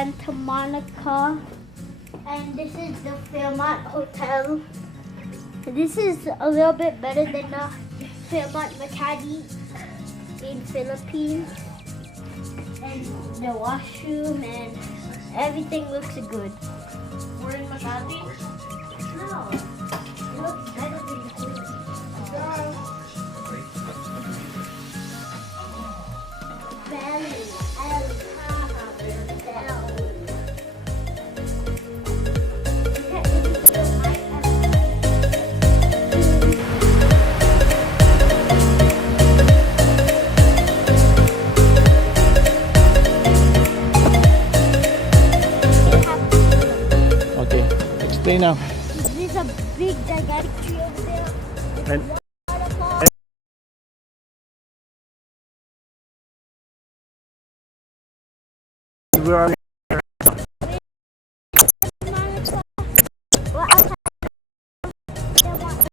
Santa Monica, and this is the Fairmont Hotel. This is a little bit better than the Fairmont Makati in Philippines. And the washroom and everything looks good. We're in Makati? No, it looks better than the Philippines. Belly, Okay, explain now. There's a big gigantic tree over there. And Waterfall. we are Well, outside the waterfall.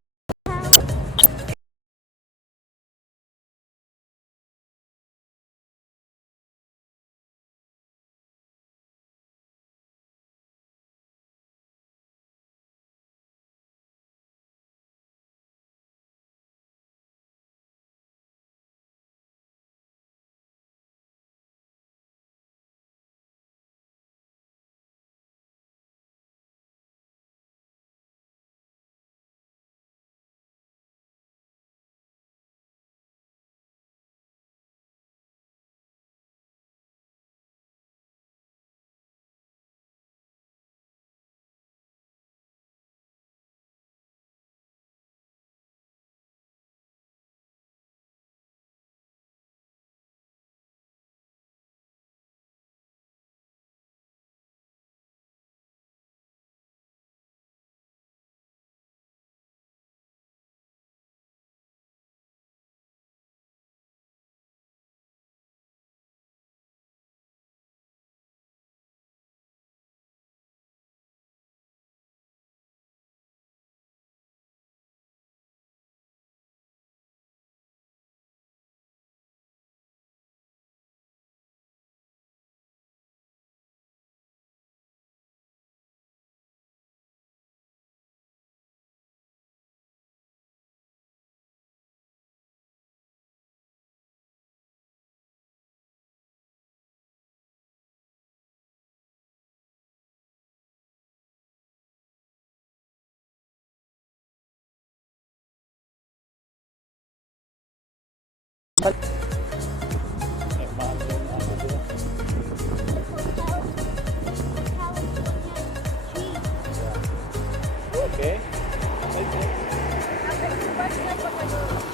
okay.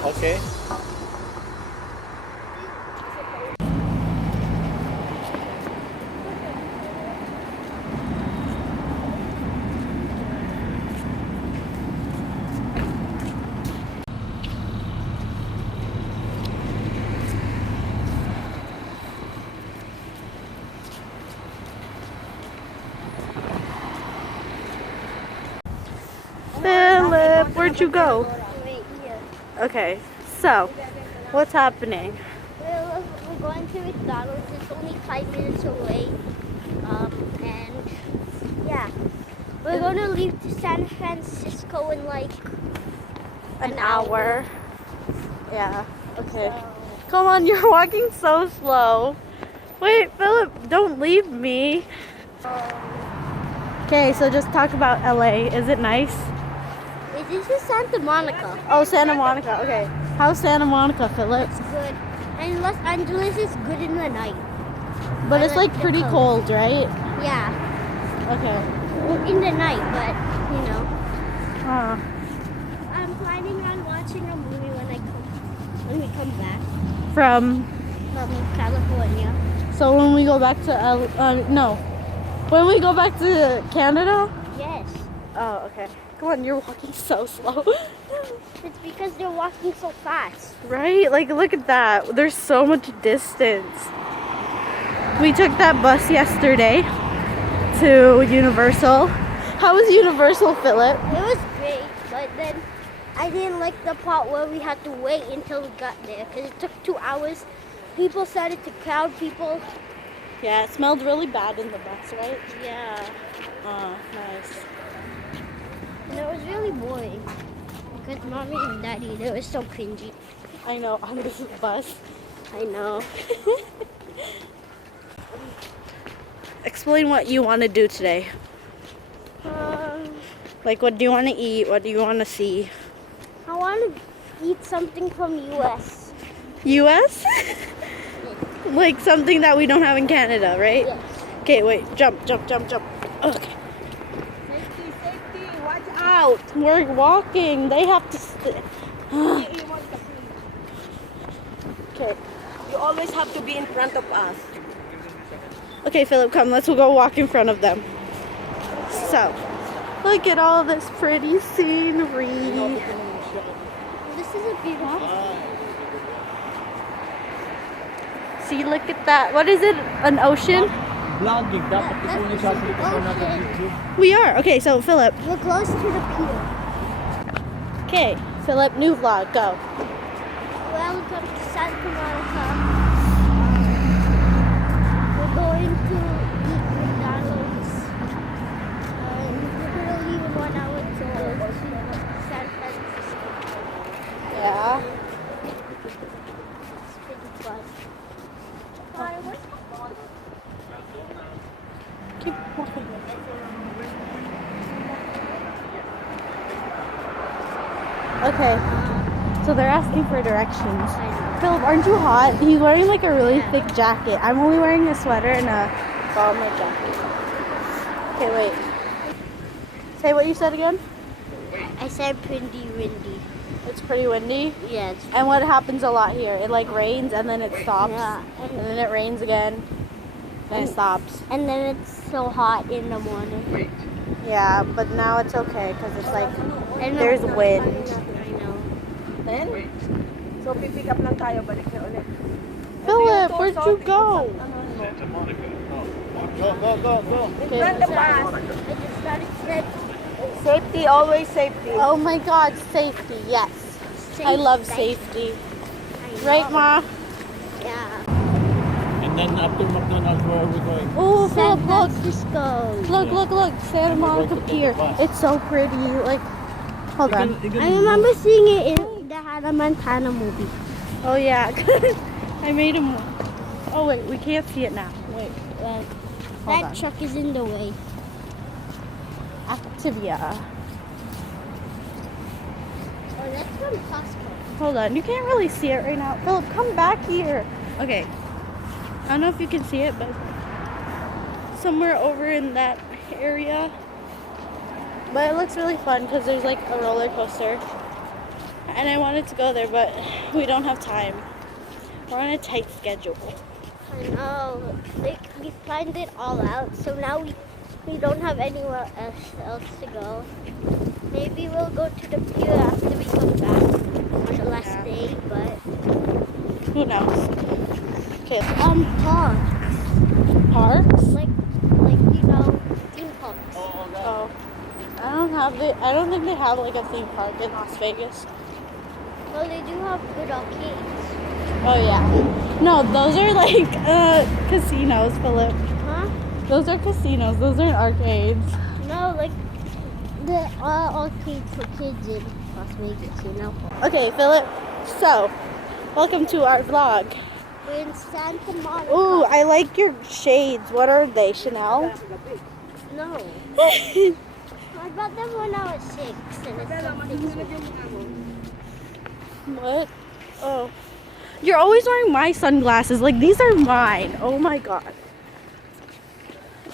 Okay. Philip, where'd you go? Wait here. Okay, so what's happening? We're going to McDonald's. It's only 5 minutes away. And yeah, we're going to leave to San Francisco in like An hour. Yeah, okay. So, Come on, you're walking so slow. Wait, Philip, don't leave me. Okay, so just talk about LA. Is it nice? this is Santa Monica. Oh, Santa Monica. Okay. How's Santa Monica, Philip? It's good. And Los Angeles is good in the night. But I it's like the pretty coast. cold, right? Yeah, Okay. in the night, but you know. I'm planning on watching a movie when we come back From from California. so when we go back to no, when we go back to Canada. Yes, Oh, okay. Come on, you're walking so slow. it's because they're walking so fast. Right? Like, look at that. There's so much distance. We took that bus yesterday to Universal. How was Universal, Philip? It was great, but then I didn't like the part where we had to wait until we got there because it took 2 hours. People started to crowd. People Yeah, it smelled really bad in the bus, right? Yeah. Oh, nice. And it was really boring. Because mommy and daddy, they were so cringy. I know, on this bus. I know. Explain what you want to do today. Like, what do you want to eat? What do you want to see? I want to eat something from US. US? Like something that we don't have in Canada, right? Yes. Okay, wait. Jump, jump, jump, jump. Okay. Safety, watch out. We're walking. They have to stay. Okay. You always have to be in front of us. Okay, Philip, come. Let's go walk in front of them. So, look at all this pretty scenery. This is a beautiful. See, look at that. What is it? An ocean? Vlogging, dapat ituloy sa atin ito na sa YouTube. We are. Okay, so Philip. We're close to the pier. Okay, Philip, new vlog. Go. Welcome to Santa Monica. We're going to eat McDonald's. And we're going to leave in 1 hour to San Francisco. Yeah. It's pretty fun. Keep walking. Okay, so they're asking for directions. Philip, aren't you hot? He's wearing like a really thick jacket. I'm only wearing a sweater and a bomber jacket. Okay, wait. Say what you said again? I said pretty windy. It's pretty windy. Yeah, it's And what happens a lot here? It like rains and then it stops. Yeah, And then it rains again. And it stops. and then it's so hot in the morning. Yeah, but now it's okay because it's like I know. there's wind. I know. Then, so pipick up lang tayo, balik na ulit. Philip, where'd you go? Santa Monica. Go. In front of us. I just started said Safety, always safety. Oh my God, safety, yes. I love safety. Right, Ma? Yeah. And then after McDonald's, where are we going? Oh, San Philip, look. Francisco. Look. Santa Monica Pier. It's so pretty. Like, hold on. I remember seeing it in the Hannah Montana movie. Oh, yeah. I made him. Oh, wait, we can't see it now. Wait. Hold That on. truck is in the way. Activia. Oh, that's from Costco. Hold on. You can't really see it right now. Philip, come back here. Okay. I don't know if you can see it, but somewhere over in that area. But it looks really fun because there's like a roller coaster. And I wanted to go there, but we don't have time. We're on a tight schedule. I know. Like, we planned it all out, so now we don't have anywhere else to go. Maybe we'll go to the pier after we come back on the last day, but Who knows? Okay. parks. Parks? Like you know, theme parks. Oh. I don't think they have like a theme park in Las Vegas. Well, they do have good arcades. Oh yeah. No, those are like casinos, Philip. Huh? Those are casinos. Those aren't arcades. No, like the arcades for kids in Las Vegas, you know. Okay, Philip. So, welcome to our vlog. We're in Santa Monica. Ooh, I like your shades. What are they, Chanel? No. I got them when I was 6, and it's something. What? Oh. You're always wearing my sunglasses. Like, these are mine. Oh my god.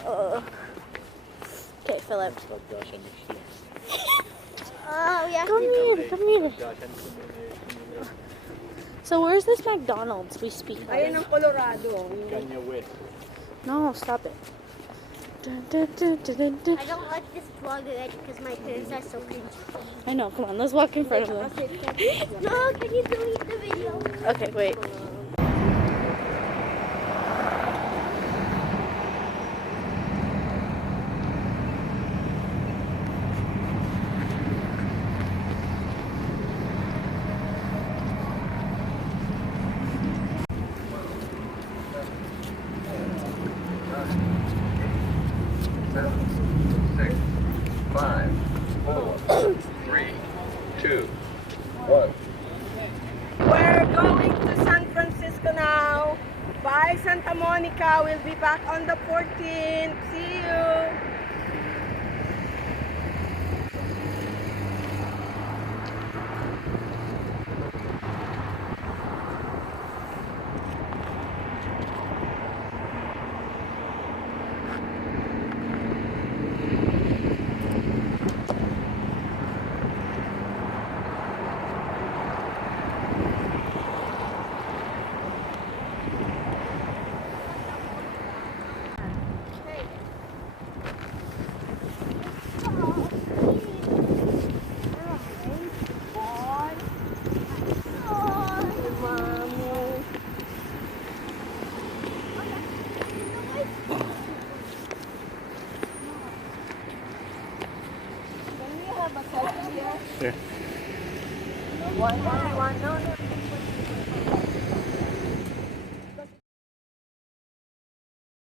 Okay, Philip. Oh, yeah. Come here. So where's this McDonald's we speak Ayun of? ang Colorado. Kanye West. No, stop it. Dun, dun, dun, dun, dun, dun. I don't like this vlog already because my parents are so cringy. I know, come on, let's walk in front of them. No, can you delete the video? Okay, wait. We're going to San Francisco now. Bye, Santa Monica. We'll be back on the 14th. See you. Here. One. No.